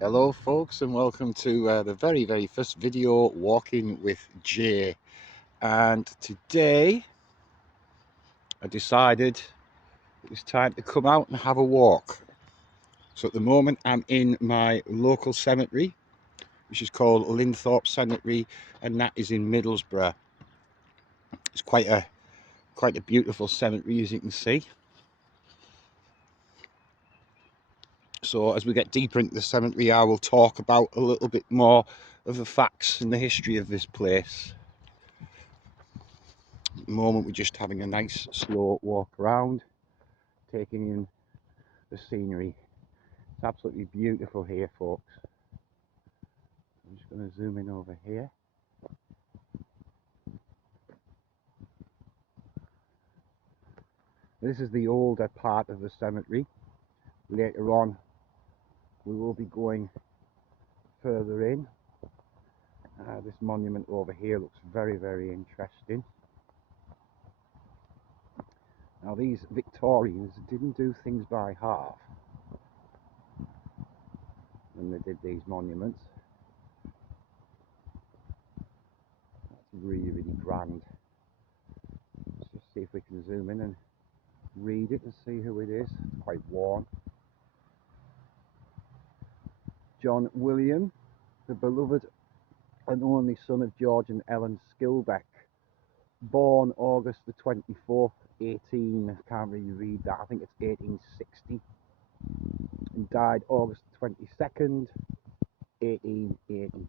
Hello folks, and welcome to the very first video, Walking with Jay. And today I decided it was time to come out and have a walk. So at the moment I'm in my local cemetery, which is called Linthorpe Cemetery, and that is in Middlesbrough. It's quite a beautiful cemetery, as you can see. So as we get deeper into the cemetery, I will talk about a little bit more of the facts and the history of this place. At the moment we're just having a nice slow walk around, taking in the scenery. It's absolutely beautiful here, folks. I'm just going to zoom in over here. This is the older part of the cemetery. Later on we will be going further in. This monument over here looks very interesting. Now these Victorians didn't do things by half when they did these monuments. That's really grand. Let's just see if we can zoom in and read it and see who it is. It's quite worn. John William, the beloved and only son of George and Ellen Skilbeck, born August the 24th, I can't really read that, I think it's 1860, and died August the 22nd, 1880.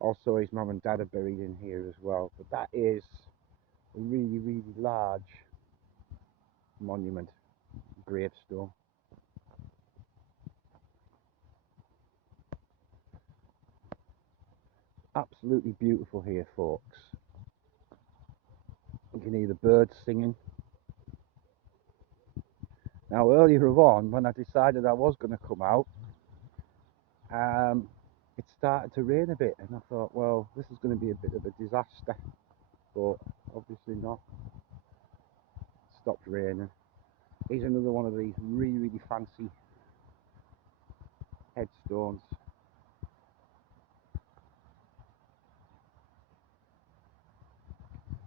Also his mum and dad are buried in here as well, but that is a really large monument, gravestone. Absolutely beautiful here, folks. You can hear the birds singing. Now earlier on, when I decided I was going to come out, it started to rain a bit, and I thought, well, this is going to be a bit of a disaster, but obviously not. It stopped raining. Here's another one of these really fancy headstones.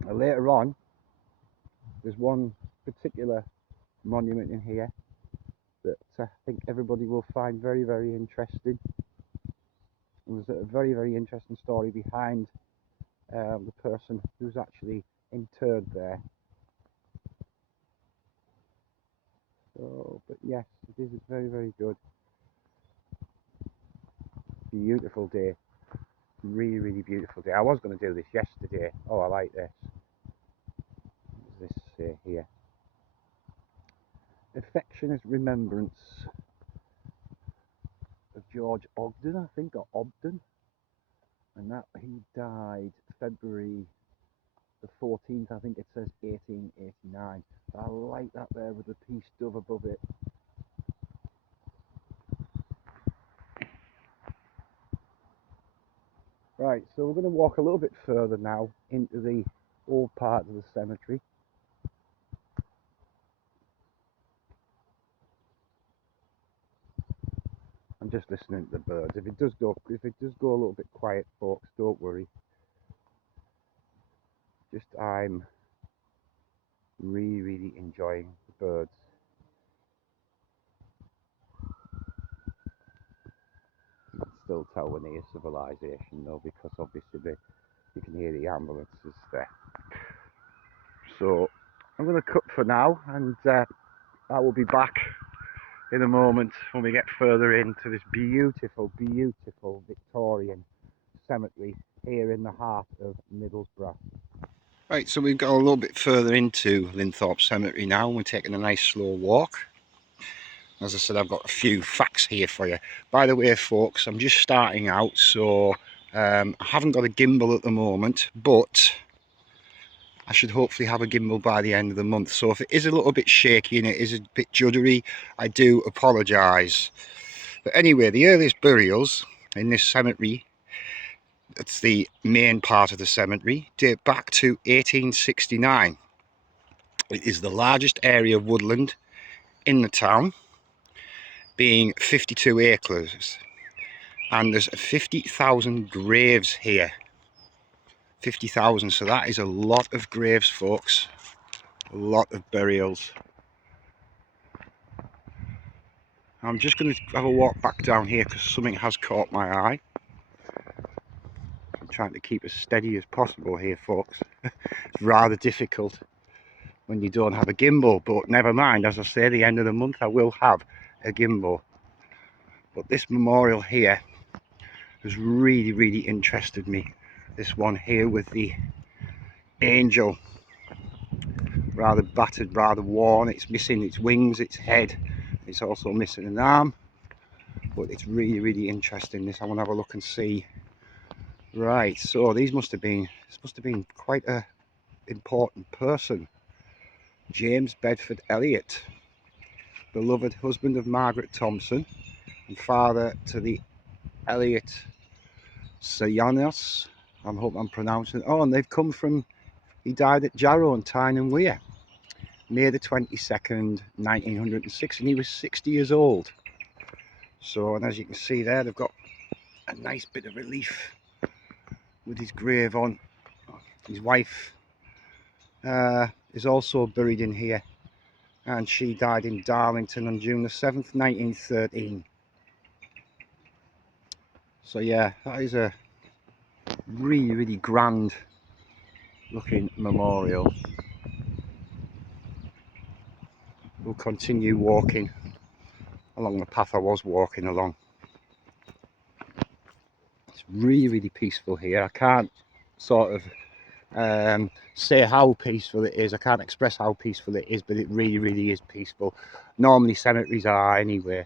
Now, later on, there's one particular monument in here that I think everybody will find very interesting. And there's a very interesting story behind the person who's actually interred there. So, but yes, it is very good. Beautiful day. Really beautiful day. I was going to do this yesterday. Oh, I like this. What does this say here? Affectionate remembrance of George Ogden, I think, or Obden, and that he died February the 14th, I think it says 1889. I like that there with the peace dove above it. Right, so we're going to walk a little bit further now into the old part of the cemetery. I'm just listening to the birds. If it does go a little bit quiet, folks, don't worry. Just I'm really enjoying the birds. You can still tell we're near civilization though, because obviously you can hear the ambulances there. So I'm going to cut for now, and I will be back in a moment when we get further into this beautiful Victorian cemetery here in the heart of Middlesbrough. Right, so we've got a little bit further into Linthorpe Cemetery now, and we're taking a nice slow walk. As I said, I've got a few facts here for you. By the way, folks, I'm just starting out, so I haven't got a gimbal at the moment, but I should hopefully have a gimbal by the end of the month. So if it is a little bit shaky and it is a bit juddery, I do apologise. But anyway, the earliest burials in this cemetery, it's the main part of the cemetery, date back to 1869. It is the largest area of woodland in the town. being 52 acres, and there's 50,000 graves here. 50,000, so that is a lot of graves, folks. A lot of burials. I'm just going to have a walk back down here because something has caught my eye. I'm trying to keep as steady as possible here, folks. It's rather difficult when you don't have a gimbal, but never mind. As I say, at the end of the month I will have a gimbal. But this memorial here has really interested me. This one here with the angel, rather battered, rather worn. It's missing its wings, its head. It's also missing an arm, but it's really interesting. This I want to have a look and see. Right, so this must have been quite a important person. James Bedford Elliot, beloved husband of Margaret Thompson and father to the Elliot Sayanos. I hope I'm pronouncing it. Oh, and they've come from, he died at Jarrow and Tyne and Wear, May the 22nd, 1906, and he was 60 years old. So, and as you can see there, they've got a nice bit of relief with his grave on. His wife is also buried in here, and she died in Darlington on June the 7th, 1913. So yeah, that is a really grand looking memorial. We'll continue walking along the path I was walking along. It's really peaceful here. I can't sort of say how peaceful it is. I can't express how peaceful it is, but it really is peaceful. Normally cemeteries are anyway.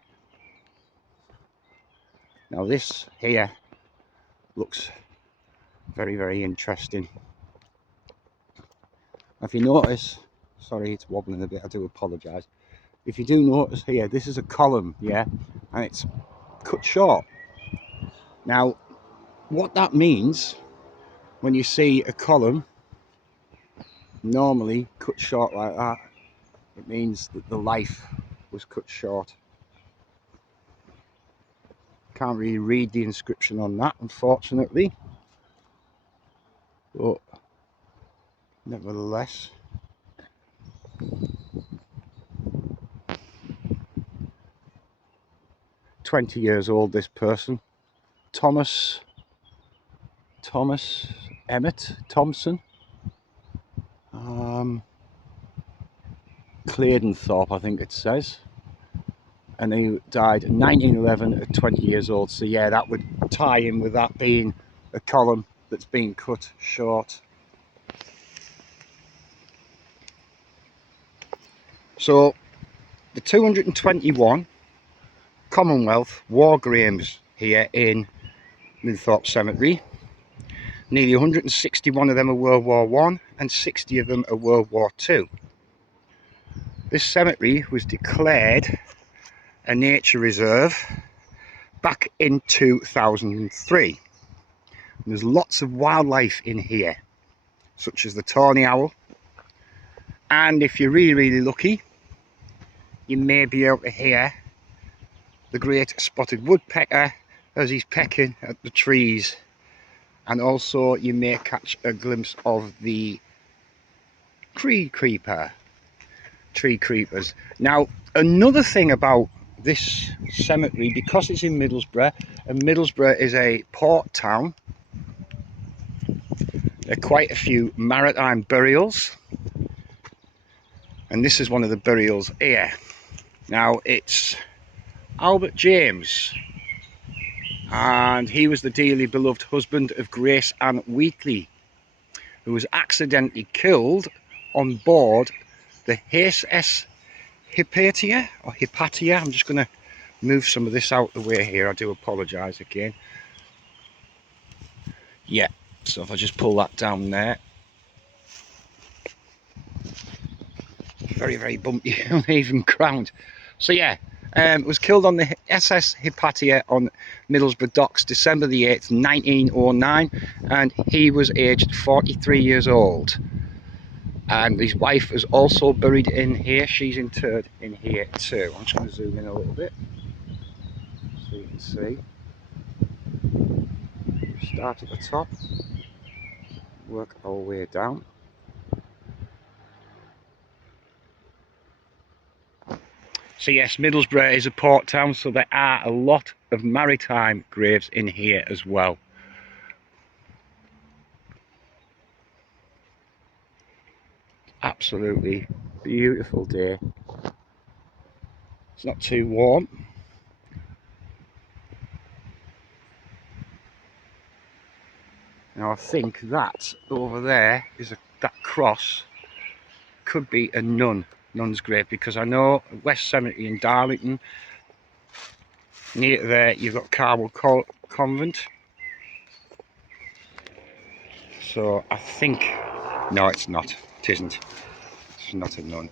Now this here looks very interesting. If you notice, sorry it's wobbling a bit, I do apologise. If you do notice here, this is a column, yeah, and it's cut short. Now what that means, when you see a column normally cut short like that, it means that the life was cut short. Can't really read the inscription on that, unfortunately, but nevertheless, "20 years old this person, Thomas Emmett Thompson, Linthorpe I think it says, and he died in 1911 at 20 years old. So yeah, that would tie in with that being a column that's been cut short. So the 221 Commonwealth war graves here in Linthorpe Cemetery, nearly 161 of them are World War I and 60 of them are World War II. This cemetery was declared a nature reserve back in 2003. And there's lots of wildlife in here, such as the tawny owl, and if you're really lucky, you may be able to hear the great spotted woodpecker as he's pecking at the trees, and also you may catch a glimpse of the tree creepers. Now another thing about this cemetery, because it's in Middlesbrough, and Middlesbrough is a port town, there are quite a few maritime burials, and this is one of the burials here. Now it's Albert James, and he was the dearly beloved husband of Grace Ann Wheatley, who was accidentally killed on board the HSS Hypatia, or Hypatia. I'm just going to move some of this out the way here, I do apologise again. Yeah, so if I just pull that down there. Very bumpy, uneven ground. So yeah, was killed on the SS Hypatia on Middlesbrough docks December the 8th, 1909, and he was aged 43 years old. And his wife is also buried in here. She's interred in here too. I'm just going to zoom in a little bit. so you can see. Start at the top, work our way down. So yes, Middlesbrough is a port town, so there are a lot of maritime graves in here as well. Absolutely beautiful day. It's not too warm. Now I think that over there is that cross could be a nun's grave, because I know West Cemetery in Darlington, near there you've got Carmel Convent. So I think, no, it's not. It isn't. It's not a nun.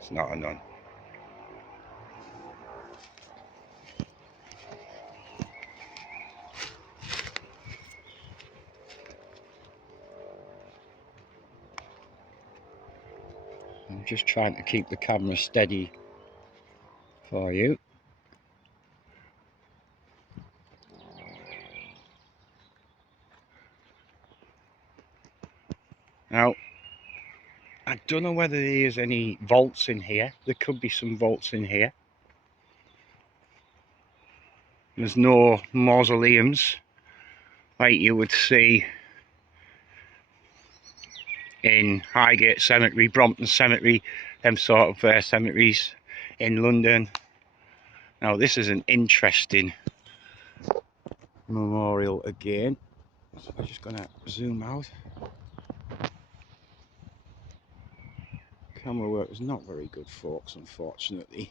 It's not a nun. I'm just trying to keep the camera steady for you. Now, I don't know whether there's any vaults in here. There could be some vaults in here. There's no mausoleums like you would see in Highgate Cemetery, Brompton Cemetery, them sort of cemeteries in London. Now this is an interesting memorial again. So I'm just gonna zoom out. Camera work was not very good, folks, unfortunately.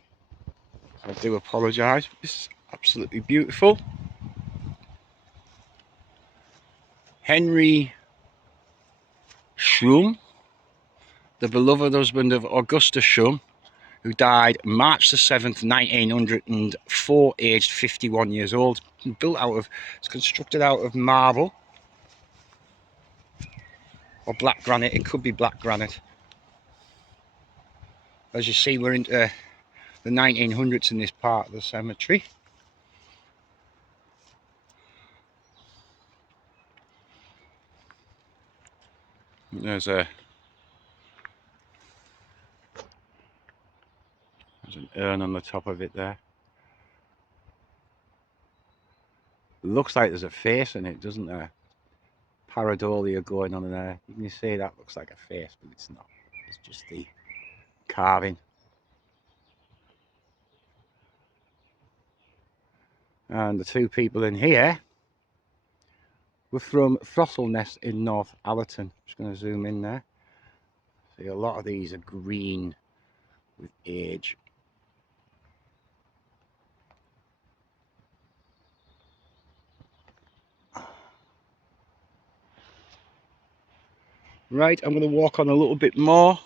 So I do apologise. This is absolutely beautiful. Henry Shum, the beloved husband of Augusta Shum, who died March the 7th, 1904, aged 51 years old. Built out of, it's constructed out of marble or black granite. It could be black granite. As you see, we're into the 1900s in this part of the cemetery. There's an urn on the top of it there. Looks like there's a face in it, doesn't there? Pareidolia going on in there. You can see that looks like a face, but it's not. It's just the carving. And the two people in here were from Throttlenest in North Allerton. Just going to zoom in there. See, a lot of these are green with age. Right, I'm going to walk on a little bit more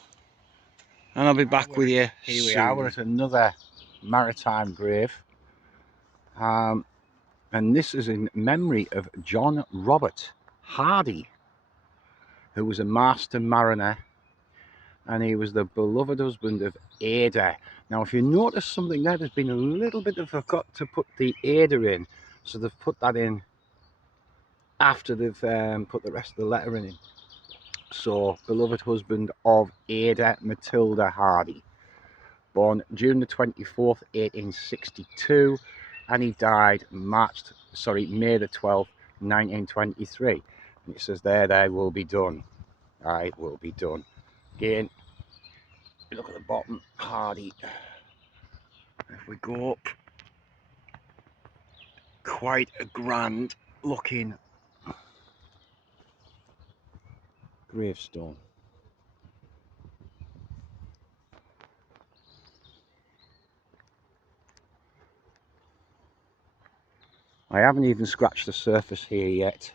and I'll be back with you. Here we are, we're at another maritime grave. And this is in memory of John Robert Hardy, who was a master mariner, and he was the beloved husband of Ada. Now, if you notice something there, there's been a little bit of forgot to put the Ada in, so they've put that in after they've put the rest of the letter in. So, beloved husband of Ada Matilda Hardy, born June the 24th, 1862, and he died May the 12th, 1923. And it says there, "Thy will be done. I will be done." Again, look at the bottom, Hardy. If we go up, quite a grand looking gravestone. I haven't even scratched the surface here yet.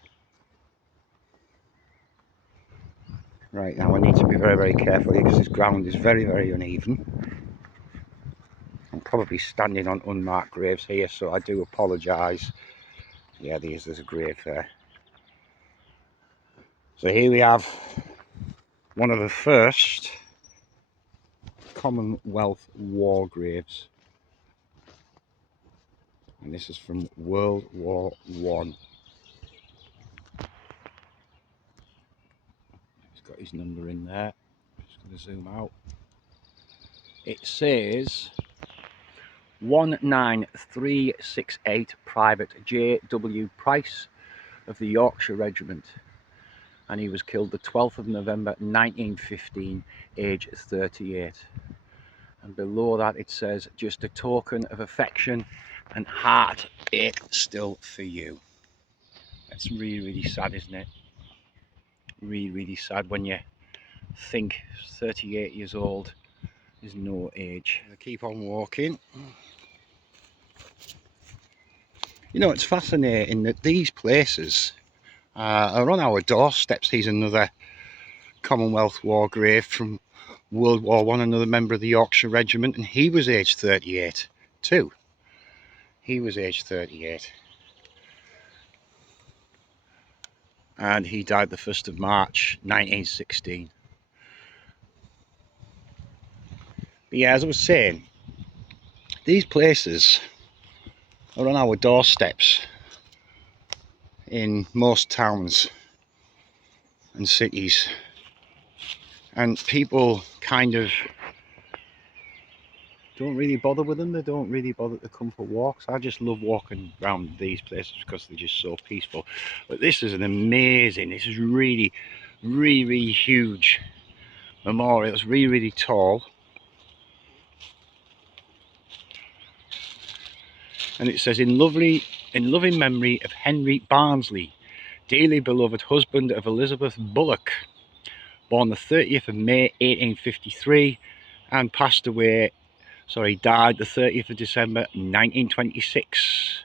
Right, now I need to be very, very careful here because this ground is very, very uneven. I'm probably standing on unmarked graves here, so I do apologise. Yeah, there's a grave there. So here we have one of the first Commonwealth war graves. And this is from World War One. He's got his number in there. Just going to zoom out. It says 19368 Private J.W. Price of the Yorkshire Regiment, and he was killed the 12th of November 1915, age 38. And below that it says, just a token of affection and heartache still for you. That's really sad, isn't it? Really sad when you think 38 years old is no age. I keep on walking. You know, it's fascinating that these places are on our doorsteps. Here's another Commonwealth War grave from World War One, another member of the Yorkshire Regiment, and he was aged 38 too. He was aged 38. And he died the 1st of March 1916. But yeah, as I was saying, these places are on our doorsteps in most towns and cities, and people kind of don't really bother with them. They don't really bother to come for walks. I just love walking around these places because they're just so peaceful. But this is an amazing, this is really huge memorial. It's really tall, and it says, in loving memory of Henry Barnsley, dearly beloved husband of Elizabeth Bullock, born the 30th of May 1853 and died the 30th of December 1926.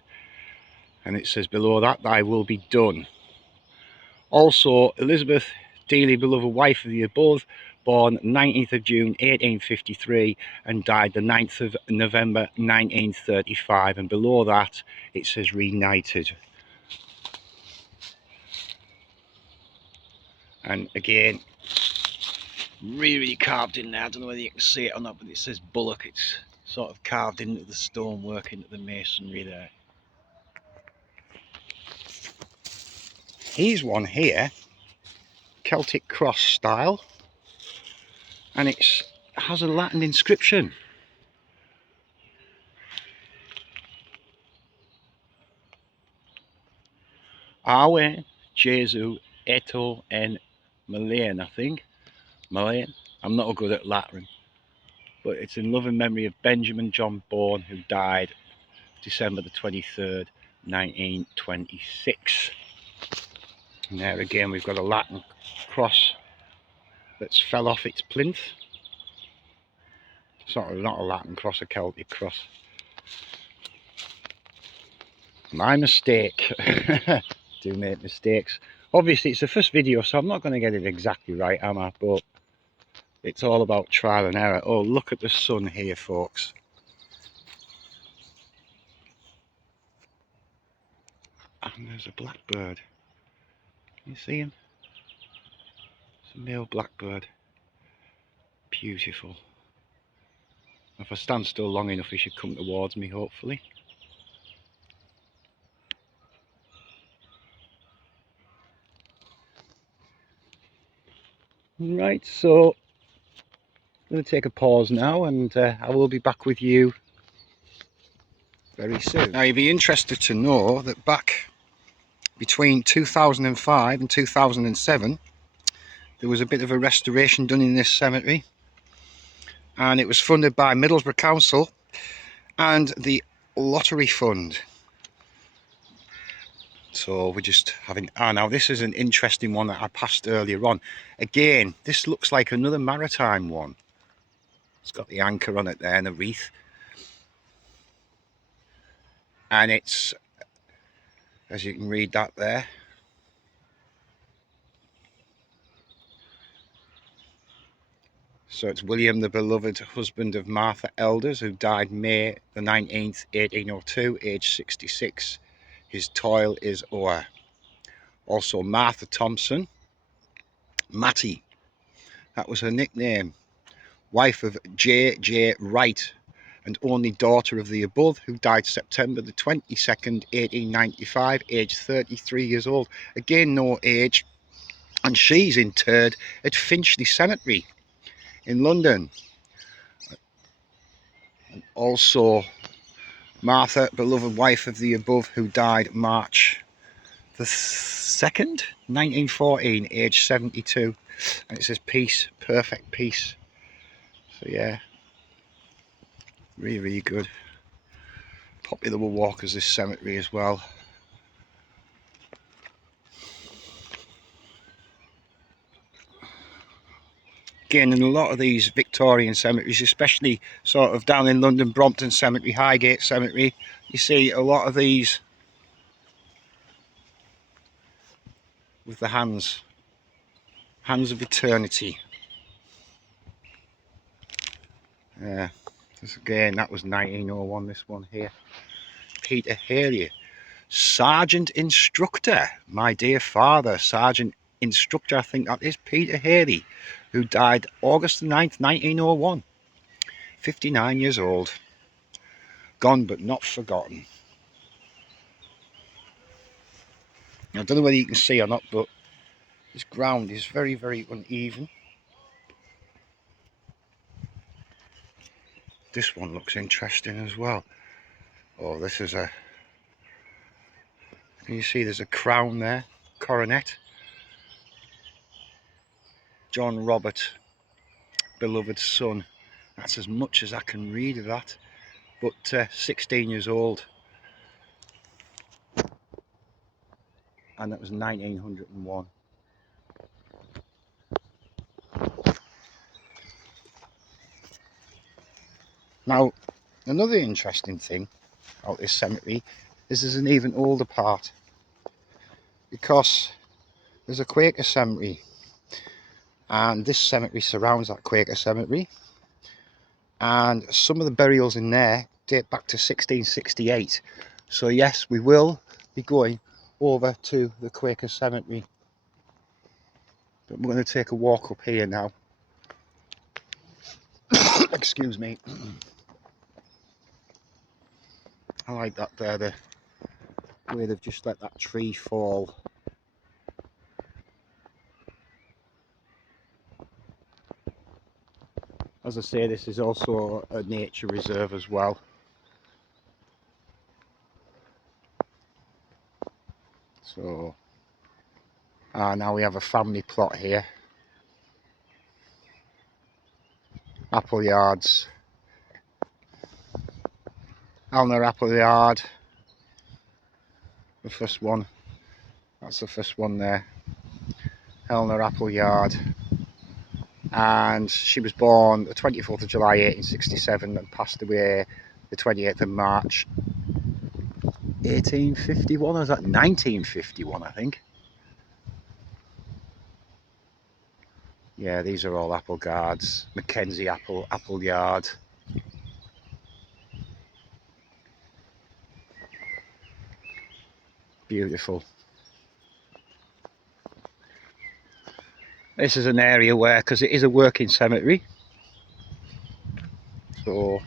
And it says below that, thy will be done. Also, Elizabeth, dearly beloved wife of the above, born 19th of June 1853 and died the 9th of November 1935. And below that it says reunited. And again, really carved in there. I don't know whether you can see it or not, but it says Bullock. It's sort of carved into the stonework, into the masonry there. Here's one here, Celtic cross style, and it has a Latin inscription. Awe Jesu eto en Malayan, I think. Malayan. I'm not good at Latin, but it's in loving memory of Benjamin John Bourne, who died December the 23rd, 1926. And there again we've got a Latin cross that's fell off its plinth. It's not a Latin cross, a Celtic cross. My mistake. Do make mistakes. Obviously it's the first video, so I'm not going to get it exactly right, am I? But it's all about trial and error. Oh, look at the sun here, folks. And there's a blackbird. Can you see him? It's a male blackbird. Beautiful. If I stand still long enough, he should come towards me, hopefully. Right, so I'm going to take a pause now, and I will be back with you very soon. Now, you'd be interested to know that back between 2005 and 2007, there was a bit of a restoration done in this cemetery, and it was funded by Middlesbrough Council and the Lottery Fund. So we're just having, now this is an interesting one that I passed earlier on. Again, this looks like another maritime one. It's got the anchor on it there and the wreath. And it's, as you can read that there, so it's William, the beloved husband of Martha Elders, who died May the 19th, 1802, age 66. His toil is o'er. Also Martha Thompson, Matty, that was her nickname, wife of J.J. Wright, and only daughter of the above, who died September the 22nd, 1895, aged 33 years old. Again, no age. And she's interred at Finchley Cemetery in London. And also Martha, beloved wife of the above, who died March the 2nd, 1914, aged 72. And it says peace, perfect peace. So yeah, really, really good. Popular with walkers, this cemetery as well. Again, in a lot of these Victorian cemeteries, especially sort of down in London, Brompton Cemetery, Highgate Cemetery, you see a lot of these with the hands of eternity. Yeah, again, that was 1901, this one here. Peter Haley, Sergeant Instructor, my dear father, Sergeant Instructor, I think that is Peter Haley, who died August the 9th, 1901. 59 years old. Gone but not forgotten. I don't know whether you can see or not, but this ground is very, very uneven. This one looks interesting as well. Oh, this is a... Can you see there's a crown there? Coronet. John Robert, beloved son. That's as much as I can read of that. But 16 years old. And that was 1901. Now, another interesting thing about this cemetery is there's an even older part, because there's a Quaker cemetery, and this cemetery surrounds that Quaker cemetery, and some of the burials in there date back to 1668. So yes, we will be going over to the Quaker cemetery, but we're going to take a walk up here now. Excuse me. I like that there, the way they've just let that tree fall. As I say, this is also a nature reserve as well. So, now we have a family plot here. Apple yards. Alner Apple Yard. The first one. That's the first one there. Elner Apple Yard. And she was born the 24th of July 1867 and passed away the 28th of March 1851, or was that 1951, I think? Yeah, these are all apple yards. Mackenzie Apple Yard. Beautiful. This is an area where, because it is a working cemetery, so,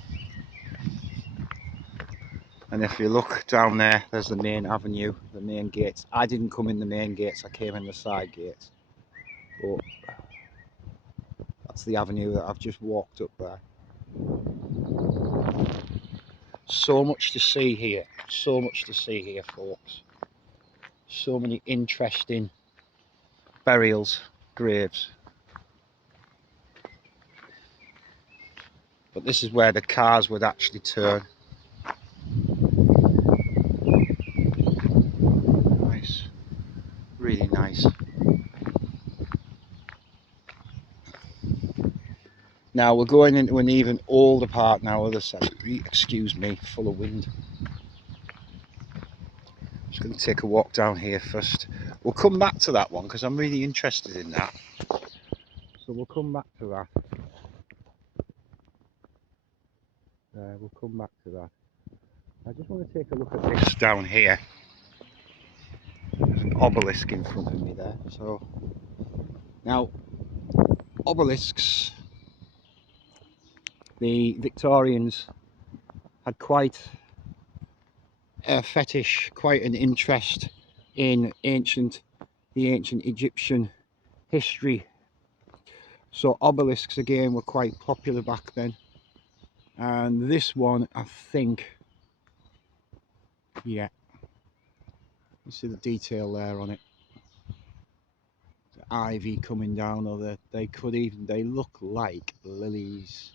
and if you look down there, there's the main avenue, the main gates. I didn't come in the main gates, I came in the side gates, but that's the avenue that I've just walked up there. So much to see here, so much to see here, folks. So many interesting burials, graves. But this is where the cars would actually turn. Nice, really nice. Now we're going into an even older part now of the cemetery. Excuse me, full of wind. Just going to take a walk down here first. We'll come back to that one because I'm really interested in that. So we'll come back to that. We'll come back to that. I just want to take a look at this down here. There's an obelisk in front of me there. So now, obelisks, the Victorians had quite a fetish, quite an interest in the ancient Egyptian history. So obelisks again were quite popular back then. And this one, I think, yeah, you see the detail there on it. The ivy coming down, or they look like lilies.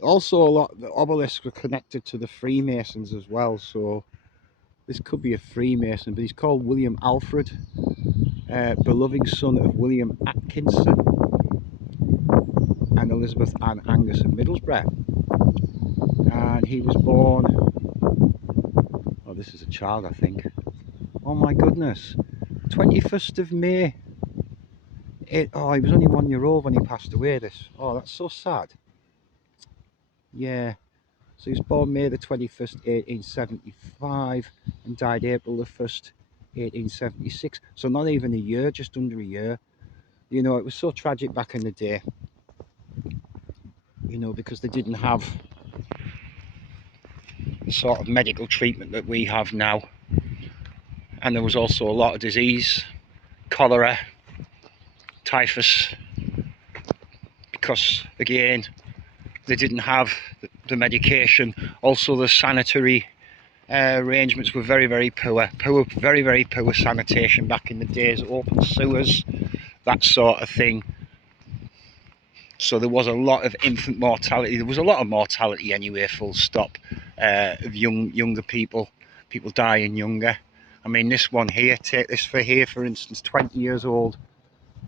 Also, a lot the obelisks were connected to the Freemasons as well, so this could be a Freemason, but he's called William Alfred, beloved son of William Atkinson and Elizabeth Ann Angus of Middlesbrough. And he was born, oh, this is a child, I think. Oh my goodness, 21st of May. Oh, he was only 1 year old when he passed away. Oh, that's so sad. Yeah, so he was born May the 21st, 1875, and died April the 1st, 1876. So not even a year, just under a year. You know, it was so tragic back in the day, you know, because they didn't have the sort of medical treatment that we have now. And there was also a lot of disease, cholera, typhus, because again, they didn't have the medication. Also the sanitary arrangements were very, very poor. Very, very poor sanitation back in the days, open sewers, that sort of thing. So there was a lot of infant mortality. There was a lot of mortality anyway, full stop, of younger people dying younger. I mean, this one here, take this for here, for instance, 20 years old,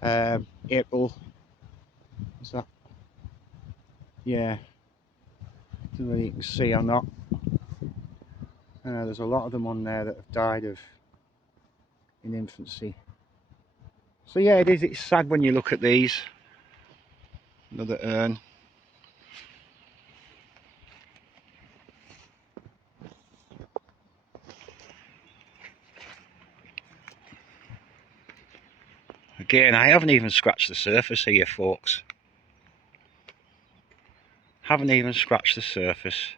April, is that? Yeah, I don't know if you can see or not. There's a lot of them on there that have died in infancy. So yeah, it's sad when you look at these. Another urn. Again, I haven't even scratched the surface here, folks. Haven't even scratched the surface.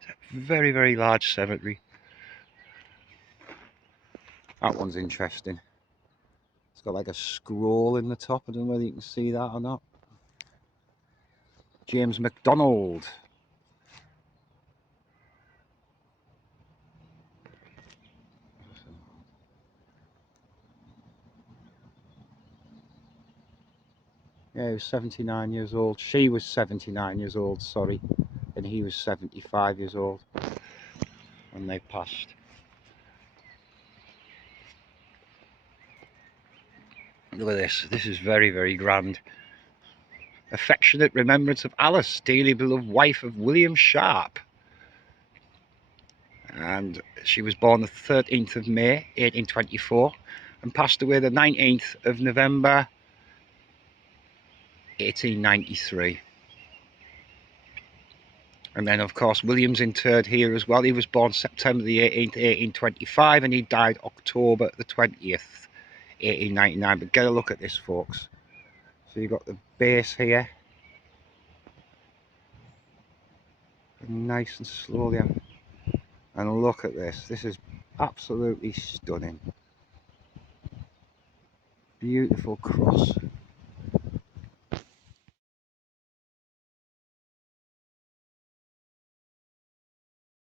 It's a very, very large cemetery. That one's interesting. It's got like a scroll in the top. I don't know whether you can see that or not. James MacDonald. Yeah, he was 79 years old. She was 79 years old, sorry. And he was 75 years old when they passed. Look at this. This is very, very grand. Affectionate remembrance of Alice, dearly beloved wife of William Sharp. And she was born the 13th of May, 1824, and passed away the 19th of November, 1893. And then, of course, William's interred here as well. He was born September the 18th, 1825, and he died October the 20th, 1899. But get a look at this, folks. So you've got the base here. Nice and slowly. And look at this. This is absolutely stunning. Beautiful cross.